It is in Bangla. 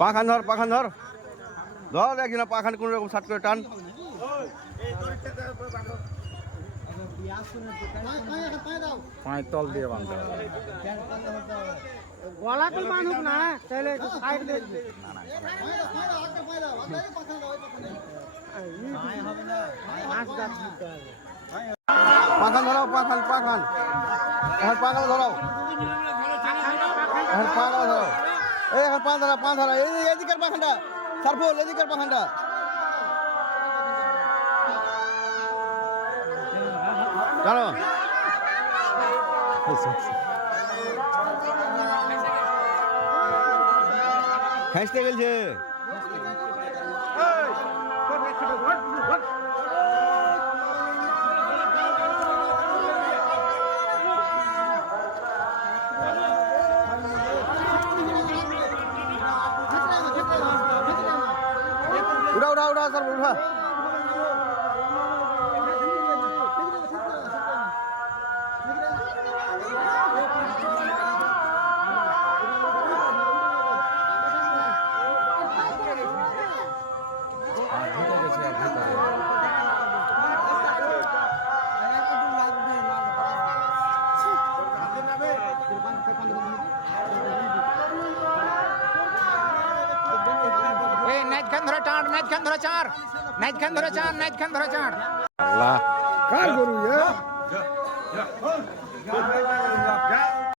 পাখান ধর পাখান ধর ধর দেখি না পাখান কোন রকম শার্ট করে টান পায়ের তল দিয়ে বাঁধতে হবে। গলা তো মানুষ না তাহলে সাইড দেখবে পাখান ধরাও পাখান পাখান এখন পাখান ধরাও এখন পাখান ধরাও এই এখন পা ধরা এদিকের পাখানটা সারফুল এদিকের পাখানটা জানো খেঁচতে গেছে उड़ा उड़ा उड़ा सर उठा নাইট খান ধরা চার নাইট খান ধরা চার নাইট খান ধরা চার নাইট খান ধরা চার আল্লাহ কার গরু